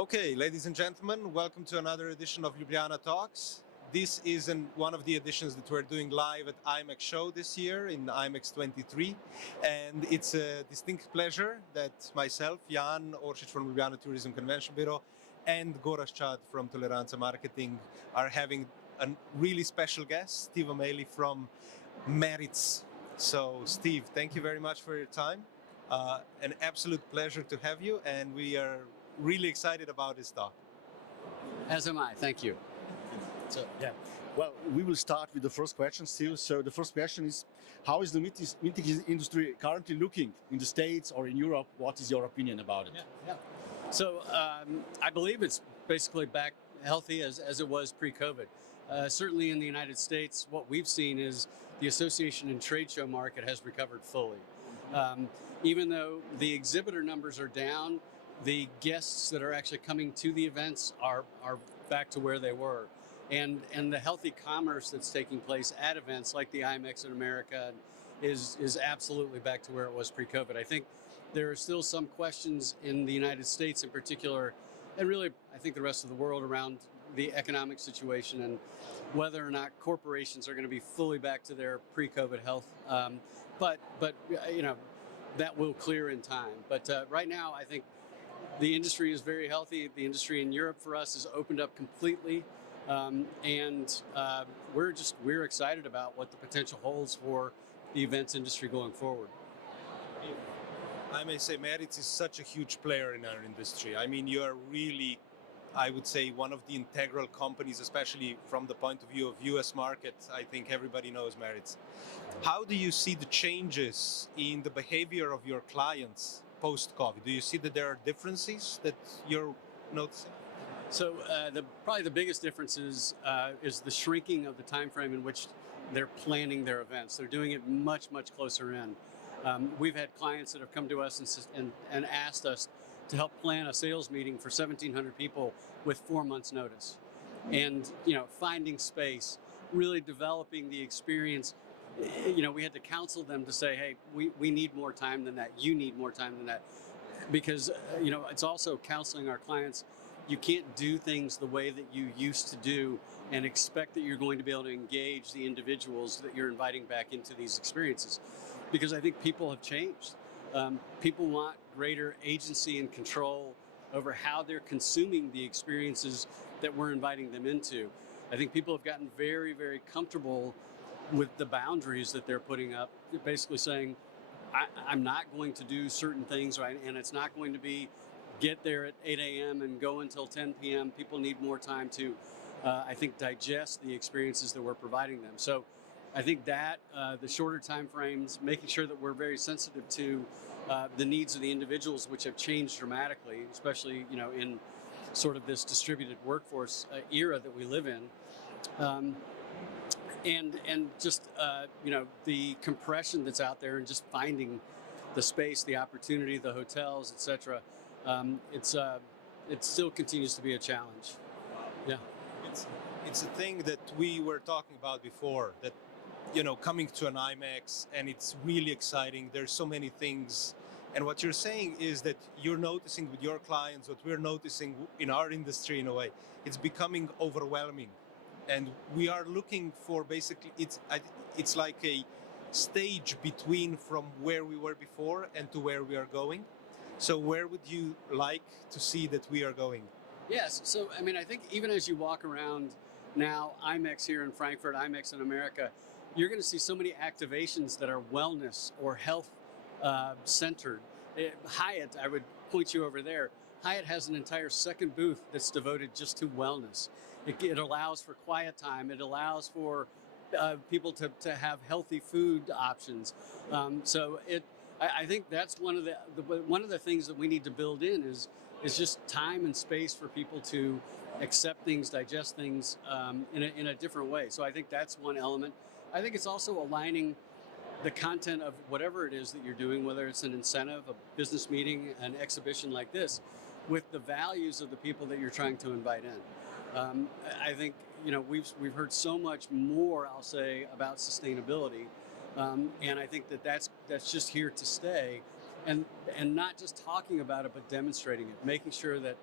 Okay, ladies and gentlemen, welcome to another edition of Ljubljana Talks. This is one of the editions that we're doing live at IMEX show this year in IMEX 23. And it's a distinct pleasure that myself, Jan Oršić from Ljubljana Tourism Convention Bureau, and Gorazd from Toleranza Marketing are having a really special guest, Steve O'Malley from Maritz. So, Steve, thank you very much for your time. An absolute pleasure to have you, and we are really excited about this talk. As am I. Thank you. Well, we will start with the first question still. So the first question is, how is the vintage industry currently looking in the States or in Europe? What is your opinion about it? So I believe it's basically back healthy as it was pre-COVID. Certainly in the United States, what we've seen is the association and trade show market has recovered fully. Even though the exhibitor numbers are down, the guests that are actually coming to the events are back to where they were. And the healthy commerce that's taking place at events like the IMEX in America is absolutely back to where it was pre-COVID. I think there are still some questions in the United States in particular, and really I think the rest of the world, around the economic situation and whether or not corporations are going to be fully back to their pre-COVID health. But you know, that will clear in time. But right now I think the industry is very healthy. The industry in Europe for us has opened up completely. And we're excited about what the potential holds for the events industry going forward. I may say Maritz is such a huge player in our industry. I mean, you are really, I would say, one of the integral companies, especially from the point of view of US market. I think everybody knows Maritz. How do you see the changes in the behavior of your clients post-COVID? Do you see that there are differences that you're noticing? So probably the biggest difference is the shrinking of the time frame in which they're planning their events. They're doing it much closer in. We've had clients that have come to us and asked us to help plan a sales meeting for 1,700 people with 4 months notice. And finding space, really developing the experience. We had to counsel them to say, hey, we need more time than that. You need more time than that. Because it's also counseling our clients. You can't do things the way that you used to do and expect that you're going to be able to engage the individuals that you're inviting back into these experiences. Because I think people have changed. People want greater agency and control over how they're consuming the experiences that we're inviting them into. I think people have gotten very comfortable with the boundaries that they're putting up, basically saying, I'm not going to do certain things, right? And it's not going to be get there at 8 a.m. and go until 10 p.m. People need more time to, I think, digest the experiences that we're providing them. So I think that the shorter time frames, making sure that we're very sensitive to the needs of the individuals, which have changed dramatically, especially in sort of this distributed workforce era that we live in. And just the compression that's out there, and just finding the space, the opportunity, the hotels, etc. It still continues to be a challenge. Yeah, it's a thing that we were talking about before. That coming to an IMEX, and it's really exciting. There's so many things, and what you're saying is that you're noticing with your clients what we're noticing in our industry in a way. It's becoming overwhelming. And we are looking for basically, it's like a stage between from where we were before and to where we are going. So where would you like to see that we are going? Yes. So, I mean, I think even as you walk around now, IMEX here in Frankfurt, IMEX in America, you're going to see so many activations that are wellness or health centered. Hyatt, I would point you over there. Hyatt has an entire second booth that's devoted just to wellness. It allows for quiet time. It allows for people to have healthy food options. I think that's one of the things that we need to build in is just time and space for people to accept things, digest things in a different way. So I think that's one element. I think it's also aligning the content of whatever it is that you're doing, whether it's an incentive, a business meeting, an exhibition like this, with the values of the people that you're trying to invite in. I think we've heard so much more, I'll say, about sustainability, and I think that's just here to stay, and not just talking about it, but demonstrating it, making sure that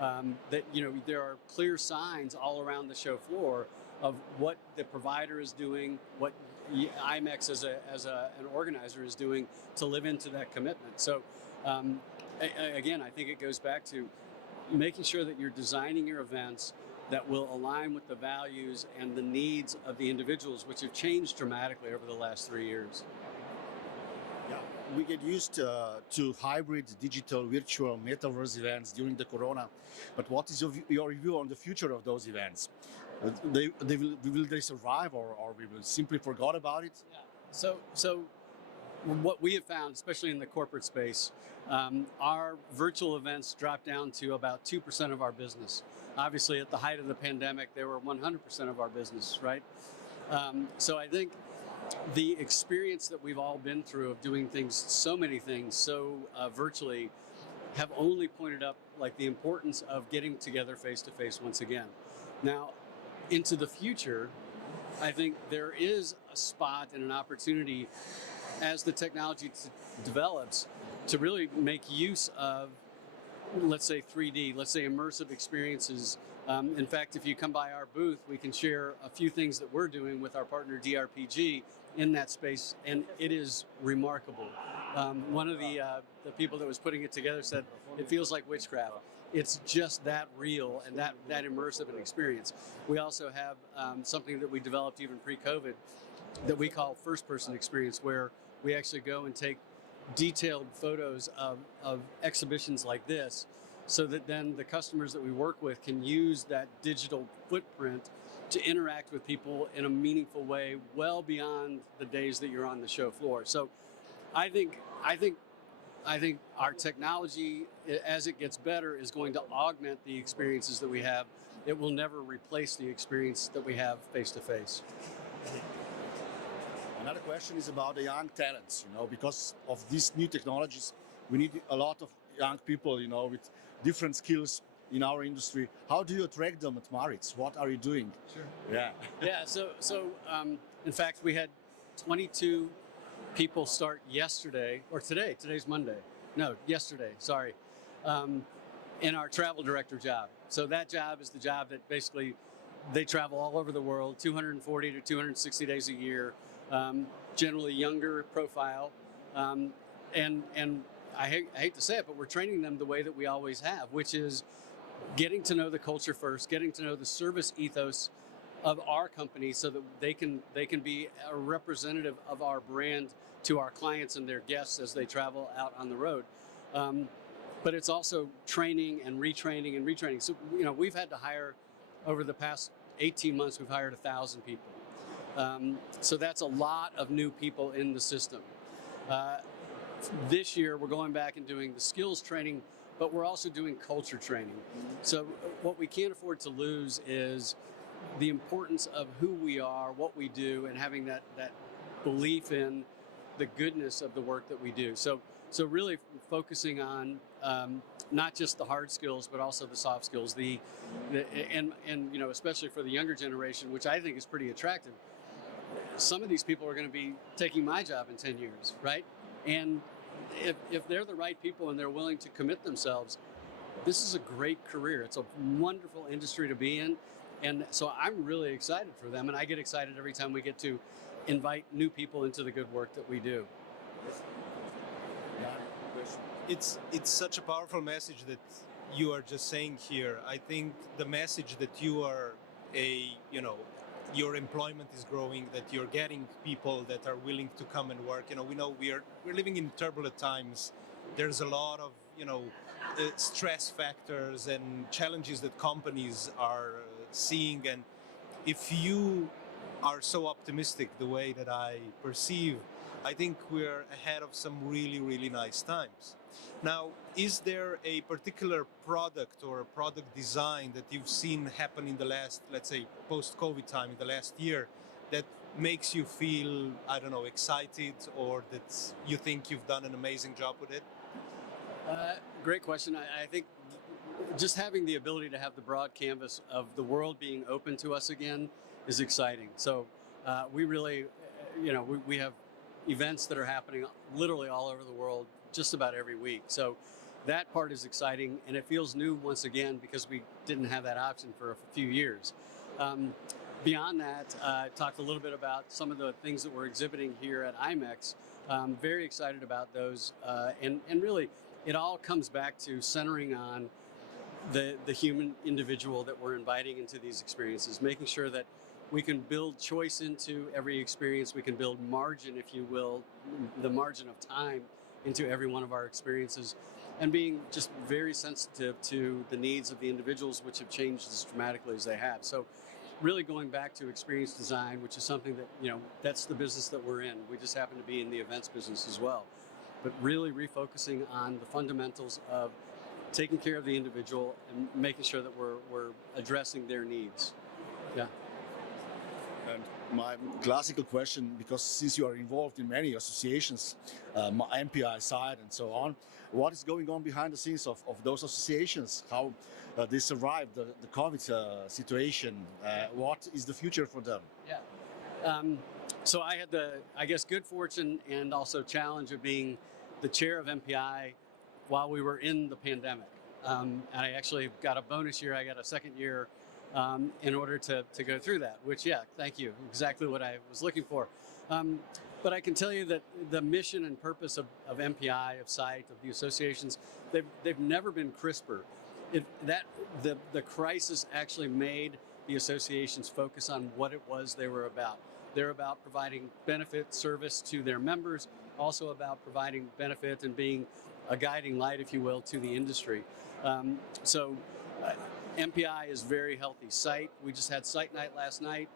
that there are clear signs all around the show floor of what the provider is doing, what IMEX as an organizer is doing to live into that commitment. So again, I think it goes back to making sure that you're designing your events that will align with the values and the needs of the individuals, which have changed dramatically over the last 3 years. Yeah, we get used to hybrid, digital, virtual, metaverse events during the Corona. But what is your view on the future of those events? Will they survive, or we will simply forget about it? Yeah. So what we have found, especially in the corporate space, our virtual events dropped down to about 2% of our business. Obviously, at the height of the pandemic, they were 100% of our business, right? So I think the experience that we've all been through of doing things, so many things, so virtually, have only pointed up like the importance of getting together face to face once again. Now, into the future, I think there is a spot and an opportunity as the technology develops to really make use of, let's say 3D, let's say immersive experiences. In fact, if you come by our booth, we can share a few things that we're doing with our partner DRPG in that space, and it is remarkable. One of the people that was putting it together said, it feels like witchcraft. It's just that real and that immersive an experience. We also have something that we developed even pre-COVID that we call first-person experience, where we actually go and take detailed photos of exhibitions like this, so that then the customers that we work with can use that digital footprint to interact with people in a meaningful way, well beyond the days that you're on the show floor. So I think our technology, as it gets better, is going to augment the experiences that we have. It will never replace the experience that we have face to face. Another question is about the young talents, because of these new technologies, we need a lot of young people, with different skills in our industry. How do you attract them at Maritz? What are you doing? Sure. Yeah. Yeah. So in fact, we had 22 people start yesterday, or today. Today's Monday. No, yesterday. Sorry. In our travel director job. So that job is the job that basically they travel all over the world, 240 to 260 days a year. Generally younger profile, and I hate to say it, but we're training them the way that we always have, which is getting to know the culture first, getting to know the service ethos of our company, so that they can be a representative of our brand to our clients and their guests as they travel out on the road. But it's also training and retraining and retraining. So we've had to hire, over the past 18 months, we've hired 1,000 people. So that's a lot of new people in the system. This year, we're going back and doing the skills training, but we're also doing culture training. So what we can't afford to lose is the importance of who we are, what we do, and having that belief in the goodness of the work that we do. So really focusing on not just the hard skills, but also the soft skills. And especially for the younger generation, which I think is pretty attractive. Some of these people are going to be taking my job in 10 years, right? And if they're the right people and they're willing to commit themselves, this is a great career. It's a wonderful industry to be in. And so I'm really excited for them. And I get excited every time we get to invite new people into the good work that we do. It's such a powerful message that you are just saying here. I think the message that you are your employment is growing, that you're getting people that are willing to come and work. We know we're living in turbulent times. There's a lot of stress factors and challenges that companies are seeing. And if you are so optimistic the way that I perceive, I think we're ahead of some really, really nice times. Now, is there a particular product or a product design that you've seen happen in the last, let's say, post-COVID time, in the last year, that makes you feel, I don't know, excited, or that you think you've done an amazing job with it? Great question. I think just having the ability to have the broad canvas of the world being open to us again is exciting. So we really, we have events that are happening literally all over the world just about every week. So that part is exciting, and it feels new once again because we didn't have that option for a few years. Beyond that, I talked a little bit about some of the things that we're exhibiting here at IMEX. Very excited about those, and really, it all comes back to centering on the human individual that we're inviting into these experiences, making sure that we can build choice into every experience, we can build margin, if you will, the margin of time into every one of our experiences, and being just very sensitive to the needs of the individuals, which have changed as dramatically as they have. So really going back to experience design, which is something that, that's the business that we're in. We just happen to be in the events business as well. But really refocusing on the fundamentals of taking care of the individual and making sure that we're addressing their needs. Yeah. And my classical question, because since you are involved in many associations, MPI side and so on, what is going on behind the scenes of those associations? How they survived the COVID situation? What is the future for them? Yeah. So I had the, good fortune and also challenge of being the chair of MPI while we were in the pandemic. And I actually got a bonus year. I got a second year in order to go through that, which, thank you. Exactly what I was looking for. But I can tell you that the mission and purpose of MPI, of SITE, of the associations, they've never been crisper. The crisis actually made the associations focus on what it was they were about. They're about providing benefit service to their members, also about providing benefit and being a guiding light, if you will, to the industry. MPI is very healthy. SITE, we just had SITE night last night.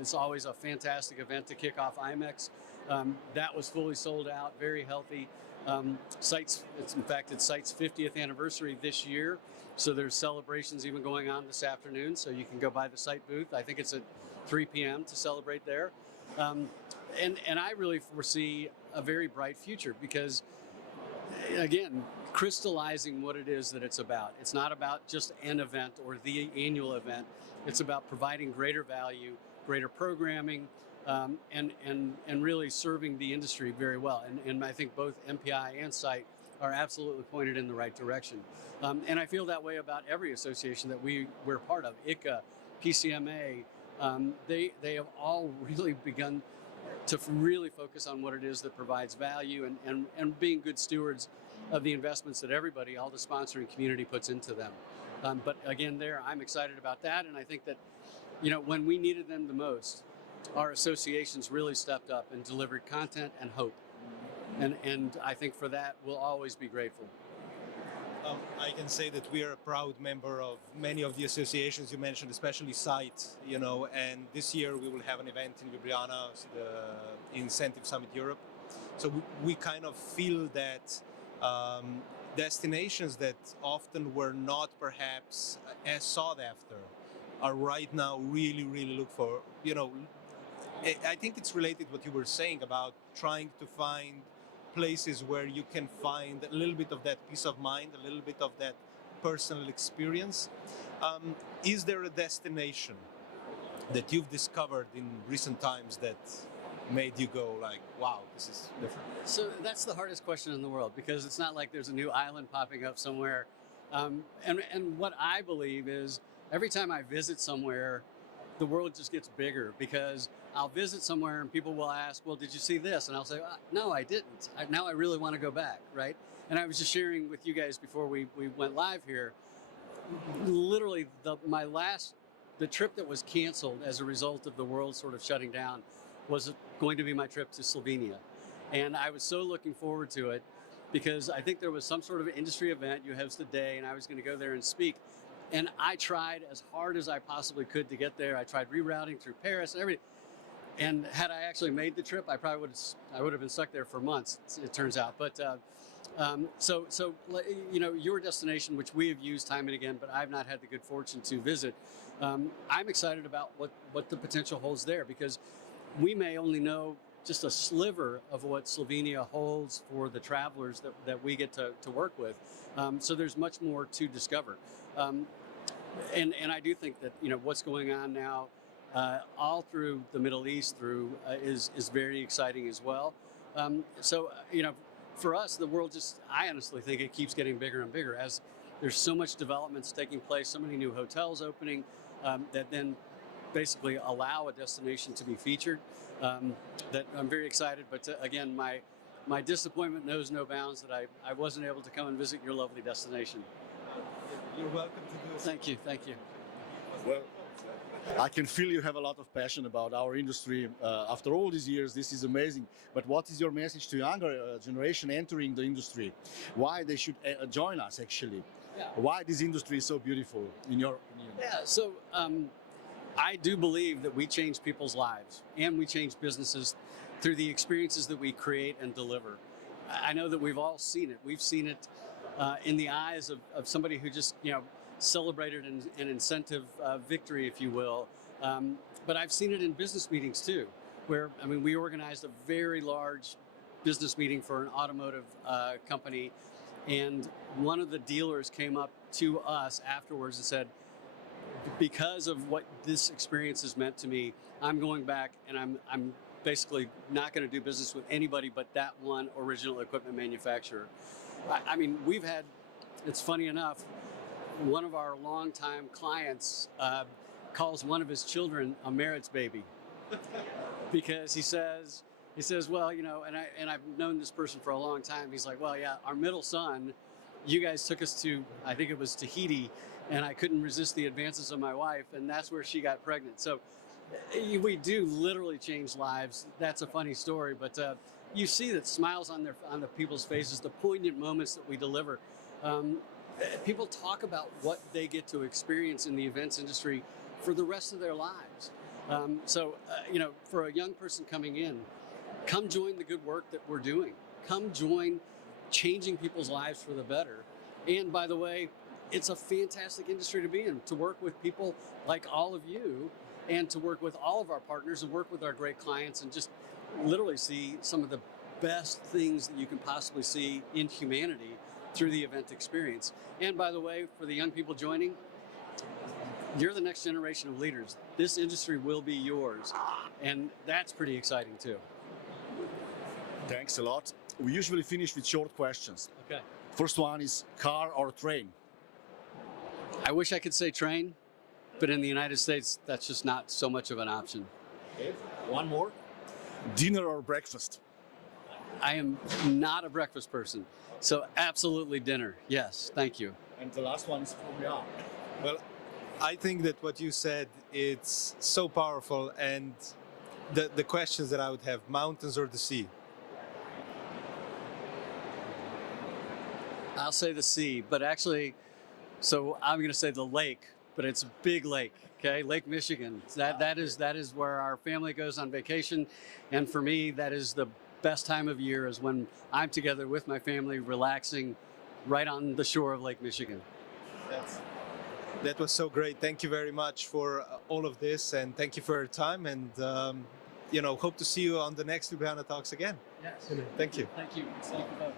It's always a fantastic event to kick off IMEX. That was fully sold out, very healthy. SITE's 50th anniversary this year, so there's celebrations even going on this afternoon, so you can go by the SITE booth. I think it's at 3 p.m. to celebrate there. And I really foresee a very bright future because, again, crystallizing what it is that it's about. It's not about just an event or the annual event. It's about providing greater value, greater programming, and really serving the industry very well. And I think both MPI and SITE are absolutely pointed in the right direction. And I feel that way about every association that we're part of. ICA, PCMA, they have all really begun to really focus on what it is that provides value and being good stewards of the investments that everybody, all the sponsoring community, puts into them. But again, I'm excited about that, and I think that, when we needed them the most, our associations really stepped up and delivered content and hope. And I think for that, we'll always be grateful. I can say that we are a proud member of many of the associations you mentioned, especially SITE, and this year we will have an event in Ljubljana, the Incentive Summit Europe. So we kind of feel that destinations that often were not perhaps as sought after are right now really, really look for, I think it's related to what you were saying about trying to find places where you can find a little bit of that peace of mind, a little bit of that personal experience. Is there a destination that you've discovered in recent times that made you go like, wow, this is different? So that's the hardest question in the world, because it's not like there's a new island popping up somewhere. And what I believe is every time I visit somewhere, the world just gets bigger, because I'll visit somewhere and people will ask, well, did you see this? And I'll say, no, I didn't. Now I really want to go back, right? And I was just sharing with you guys before we went live here, literally the trip that was canceled as a result of the world sort of shutting down was going to be my trip to Slovenia. And I was so looking forward to it because I think there was some sort of industry event you host the day, and I was going to go there and speak. And I tried as hard as I possibly could to get there. I tried rerouting through Paris and everything. And had I actually made the trip, I would have been stuck there for months, it turns out. But so your destination, which we have used time and again, but I've not had the good fortune to visit. I'm excited about what the potential holds there, because we may only know just a sliver of what Slovenia holds for the travelers that we get to work with. So there's much more to discover. And I do think that what's going on now all through the Middle East is very exciting as well. So for us, the world I honestly think it keeps getting bigger and bigger as there's so much developments taking place, so many new hotels opening that then basically allow a destination to be featured. That I'm very excited, but again, my disappointment knows no bounds that I wasn't able to come and visit your lovely destination. You're welcome to do so. Thank you. Well, I can feel you have a lot of passion about our industry. After all these years, this is amazing. But what is your message to younger generation entering the industry? Why they should join us, actually? Yeah. Why this industry is so beautiful, in your opinion? Yeah, so I do believe that we change people's lives and we change businesses through the experiences that we create and deliver. I know that we've all seen it. We've seen it in the eyes of somebody who just, celebrated an incentive victory, if you will. But I've seen it in business meetings too, where, we organized a very large business meeting for an automotive company, and one of the dealers came up to us afterwards and said, because of what this experience has meant to me, I'm going back and I'm basically not going to do business with anybody but that one original equipment manufacturer. We've had, it's funny enough, one of our longtime clients calls one of his children a Maritz baby because he says, well, and I've known this person for a long time. He's like, well, yeah, our middle son, you guys took us to, I think it was Tahiti, and I couldn't resist the advances of my wife, and that's where she got pregnant. So we do literally change lives. That's a funny story, but you see that smiles on the people's faces, the poignant moments that we deliver. People talk about what they get to experience in the events industry for the rest of their lives. For a young person coming in, come join the good work that we're doing. Come join changing people's lives for the better. And by the way, it's a fantastic industry to be in, to work with people like all of you, and to work with all of our partners and work with our great clients and just literally see some of the best things that you can possibly see in humanity through the event experience. And by the way, for the young people joining, you're the next generation of leaders. This industry will be yours. And that's pretty exciting too. Thanks a lot. We usually finish with short questions. Okay. First one is car or train? I wish I could say train, but in the United States, that's just not so much of an option. Okay. One more. Dinner or breakfast? I am not a breakfast person, so absolutely dinner. Yes, thank you. And the last one is from Jan. Well, I think that what you said, it's so powerful, and the questions that I would have, mountains or the sea? I'll say the sea, but actually, so I'm going to say the lake, but it's a big lake, okay? Lake Michigan. That is where our family goes on vacation, and for me, that is the best time of year is when I'm together with my family, relaxing right on the shore of Lake Michigan. That was so great. Thank you very much for all of this, and thank you for your time, and hope to see you on the next Ljubljana Talks again. Yes. Thank you. Thank you. Thank you both.